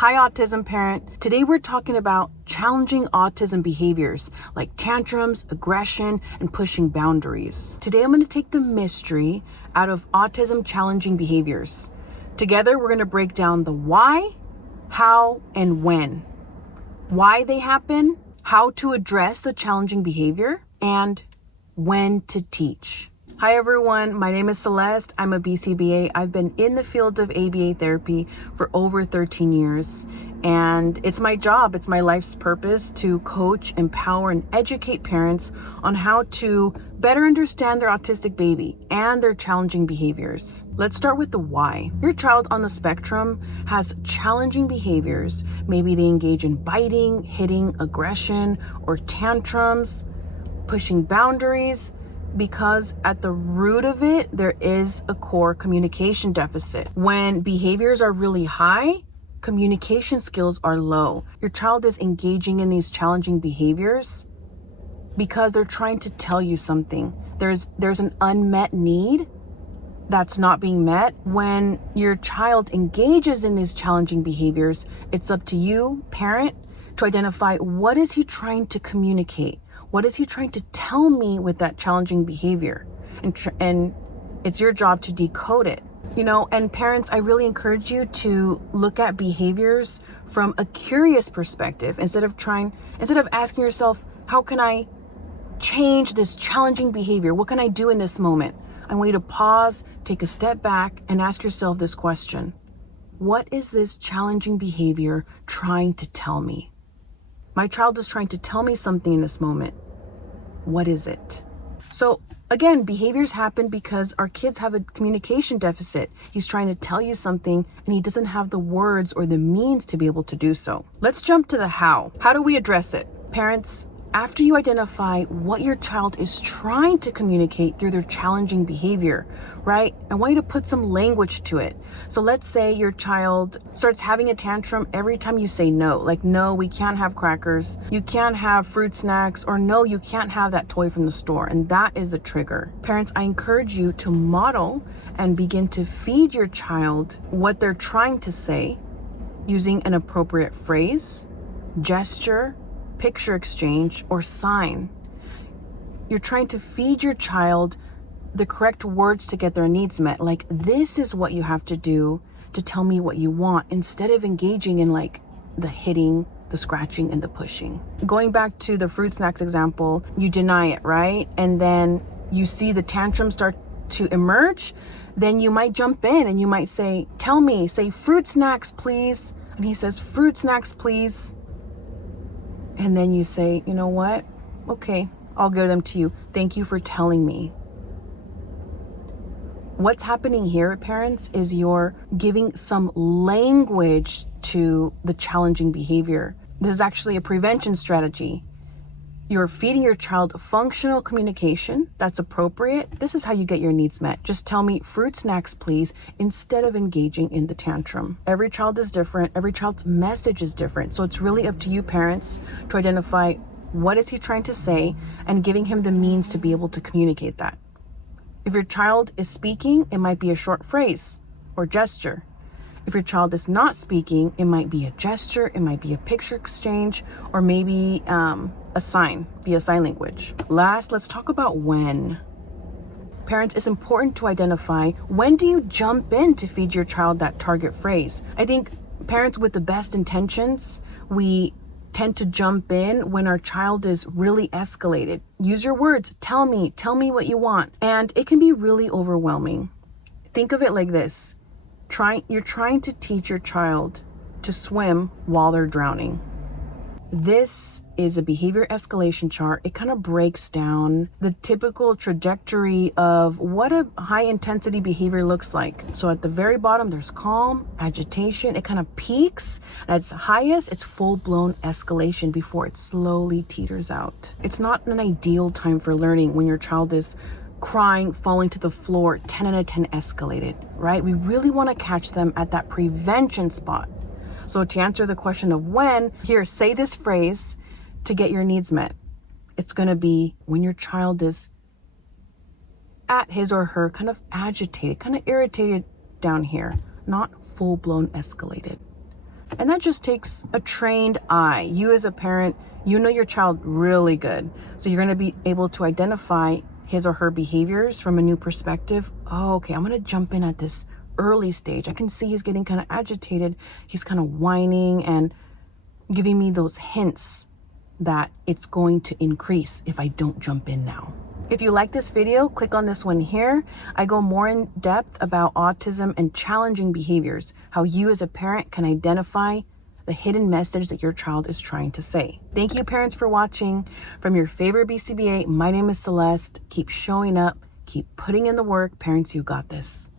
Hi, Autism Parent. Today we're talking about challenging autism behaviors like tantrums, aggression, and pushing boundaries. Today I'm going to take the mystery out of autism challenging behaviors. Together we're going to break down the why, how, and when. Why they happen, how to address the challenging behavior, and when to teach. Hi everyone, my name is Celeste. I'm a BCBA. I've been in the field of ABA therapy for over 13 years, and it's my job, it's my life's purpose to coach, empower, and educate parents on how to better understand their autistic baby and their challenging behaviors. Let's start with the why. Your child on the spectrum has challenging behaviors. Maybe they engage in biting, hitting, aggression, or tantrums, pushing boundaries, because at the root of it, there is a core communication deficit. When behaviors are really high, communication skills are low. Your child is engaging in these challenging behaviors because they're trying to tell you something. There's an unmet need that's not being met. When your child engages in these challenging behaviors, it's up to you, parent, to identify what is he trying to communicate. What is he trying to tell me with that challenging behavior? And it's your job to decode it. And parents, I really encourage you to look at behaviors from a curious perspective instead of asking yourself, how can I change this challenging behavior? What can I do in this moment? I want you to pause, take a step back, and ask yourself this question. What is this challenging behavior trying to tell me? My child is trying to tell me something in this moment. What is it? So again, behaviors happen because our kids have a communication deficit. He's trying to tell you something and he doesn't have the words or the means to be able to do so. Let's jump to the how. How do we address it? Parents, after you identify what your child is trying to communicate through their challenging behavior, right? I want you to put some language to it. So let's say your child starts having a tantrum every time you say no. Like, no, we can't have crackers. You can't have fruit snacks, or no, you can't have that toy from the store. And that is the trigger. Parents, I encourage you to model and begin to feed your child what they're trying to say using an appropriate phrase, gesture, picture exchange, or sign. You're trying to feed your child the correct words to get their needs met. Like, this is what you have to do to tell me what you want, instead of engaging in like the hitting, the scratching, and the pushing. Going back to the fruit snacks example, you deny it, right? And then you see the tantrum start to emerge. Then you might jump in and you might say, say fruit snacks, please. And he says, fruit snacks, please. And then you say, you know what? Okay, I'll give them to you. Thank you for telling me. What's happening here, parents, is you're giving some language to the challenging behavior. This is actually a prevention strategy. You're feeding your child functional communication that's appropriate. This is how you get your needs met. Just tell me, fruit snacks, please, instead of engaging in the tantrum. Every child is different. Every child's message is different. So it's really up to you, parents, to identify what is he trying to say and giving him the means to be able to communicate that. If your child is speaking, it might be a short phrase or gesture. If your child is not speaking, it might be a gesture, it might be a picture exchange, or maybe a sign, via sign language. Last, let's talk about when. Parents, it's important to identify, when do you jump in to feed your child that target phrase? I think parents with the best intentions, we tend to jump in when our child is really escalated. Use your words, tell me what you want. And it can be really overwhelming. Think of it like this. You're trying to teach your child to swim while they're drowning. This is a behavior escalation chart. It kind of breaks down the typical trajectory of what a high intensity behavior looks like. So at the very bottom, there's calm, agitation. It kind of peaks. At its highest, it's full-blown escalation before it slowly teeters out. It's not an ideal time for learning when your child is crying, falling to the floor, 10 out of 10 escalated, right? We really want to catch them at that prevention spot. So to answer the question of when, here, say this phrase to get your needs met. It's going to be when your child is at his or her kind of agitated, kind of irritated down here, not full-blown escalated. And that just takes a trained eye. You as a parent, you know your child really good. So you're going to be able to identify his or her behaviors from a new perspective. Oh, okay, I'm going to jump in at this early stage. I can see he's getting kind of agitated. He's kind of whining and giving me those hints that it's going to increase if I don't jump in now. If you like this video, click on this one here. I go more in depth about autism and challenging behaviors, how you as a parent can identify the hidden message that your child is trying to say. Thank you, parents, for watching. From your favorite BCBA, my name is Celeste. Keep showing up, keep putting in the work. Parents, you got this.